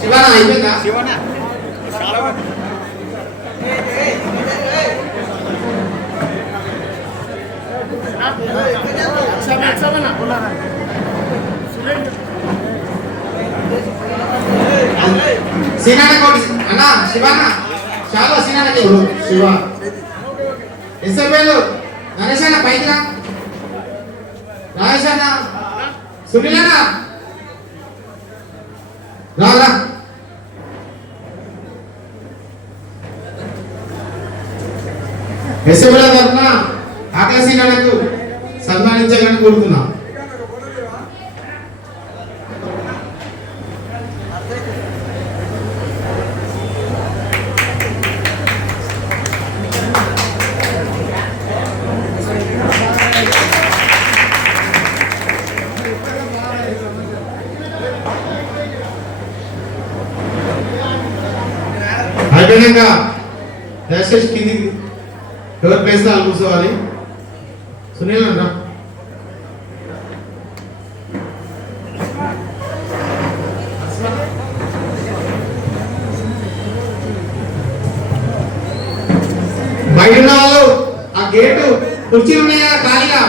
శివనా అయిపోయిందా? శివనా సీనాన కోటి అన్న శివనా చాలా సీనానకి శివ ఎస్ఎంఎల్ నరేష్ అన్న పైకి రా రాజేష్ అన్న సునీల్ అన్న రా రా ఎస్ఎంఎల్ తరఫున ఆకలి సీనానకు సన్మానించాలని కోరుతున్నా. అయిపోయినాక దయచేసి కింది ఎవరి ప్లేస్ వాళ్ళు కూర్చోవాలి. సునీల్ అన్న బయట ఉన్న వాళ్ళు ఆ గేటు కుర్చీలు ఉన్నాయా ఖాళీగా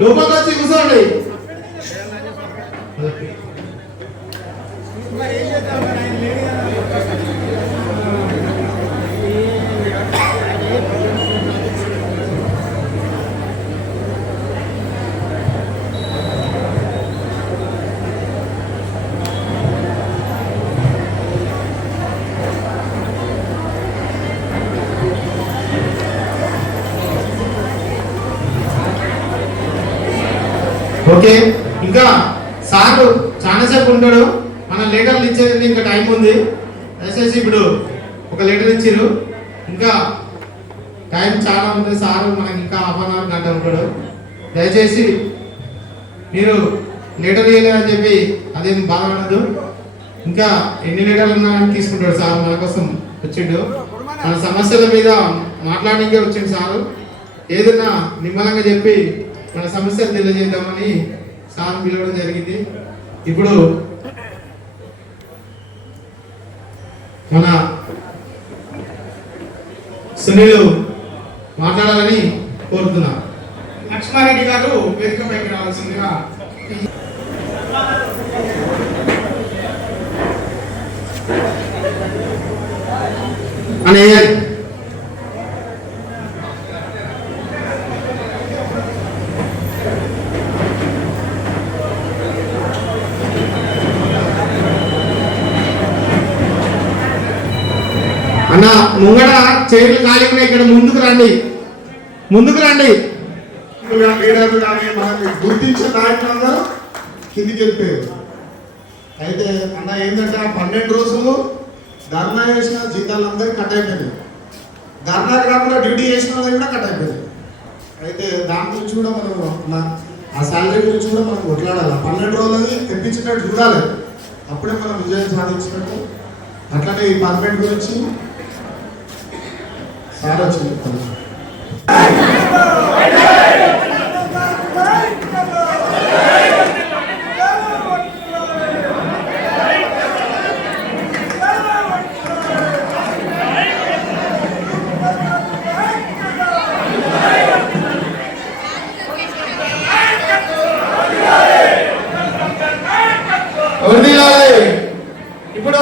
లోపలికి వచ్చి కూర్చోండి. ఓకే, ఇంకా సార్ చాలాసేపు ఉంటాడు. మన లీటర్లు ఇచ్చేది ఇంకా టైం ఉంది. దయచేసి ఇప్పుడు ఒక లీటర్ ఇచ్చారు, ఇంకా టైం చాలా ఉంది. సార్ మనకి ఇంకా హాఫ్ అన్ అవర్ గంట ఉంటాడు. దయచేసి మీరు లీటర్ ఇవ్వలేదని చెప్పి అదేం బాధపడదు. ఇంకా ఎన్ని లీటర్లు ఉన్నాయని తీసుకుంటాడు సార్. మన కోసం వచ్చిండు, మన సమస్యల మీద మాట్లాడడానికే వచ్చిండు సారు. ఏదైనా నిమ్మలంగా చెప్పి మన సమస్యలు తెలియజేద్దామని సార్ పిలవడం జరిగింది. ఇప్పుడు మన సునీల్ మాట్లాడాలని కోరుతున్నా. లక్ష్మారెడ్డి గారు వేదికపైకి రావాల్సిందిగా. అనే అన్న ముంగడ చైర్లు ఖాళీ ఉన్నాయి, ఇక్కడ ముందుకు రండి, ముందుకు రండి. మనకి గుర్తించిన నాయకులందరూ కిందికి వెళ్ళిపోయారు. అయితే అన్న ఏంటంటే 12 రోజులు ధర్నా చేసిన జీతాలందరికీ కట్ అయిపోయినాయి. ధర్నా కాకుండా డ్యూటీ చేసిన వాళ్ళకి కూడా కట్ అయిపోయింది. అయితే దాని గురించి కూడా మనం ఆ శాలరీ గురించి కూడా మనం కొట్లాడాలి. 12 రోజులని తెప్పించినట్టు చూడాలి, అప్పుడే మనం విజయం సాధించినట్టు. అట్లనే ఈ పర్మనెంట్ గురించి సార్ వచ్చి చెప్తాను. ఇప్పుడు